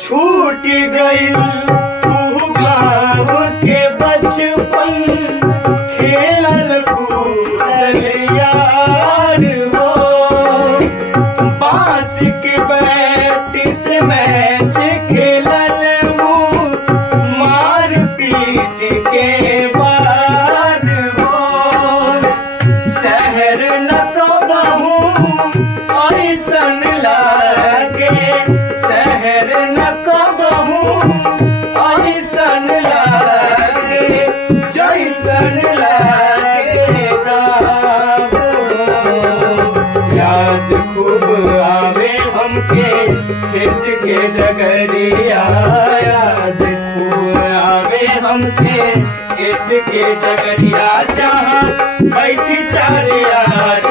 छूट गइल ऊ गाँव के बचपन, खेलल कूदल यार हो। बांस के बैट से मैच खेलल वो, मार पीट के बाद हो। शहर न कबहू ऐसन लागे, शहर न कबहू ऐसन लागे, जैसन लागे गाँव। याद खूब आवे हमके खेत के डगरिया, याद खूब आवे हमके खेत के डगरिया, जहाँ बैठी चार यार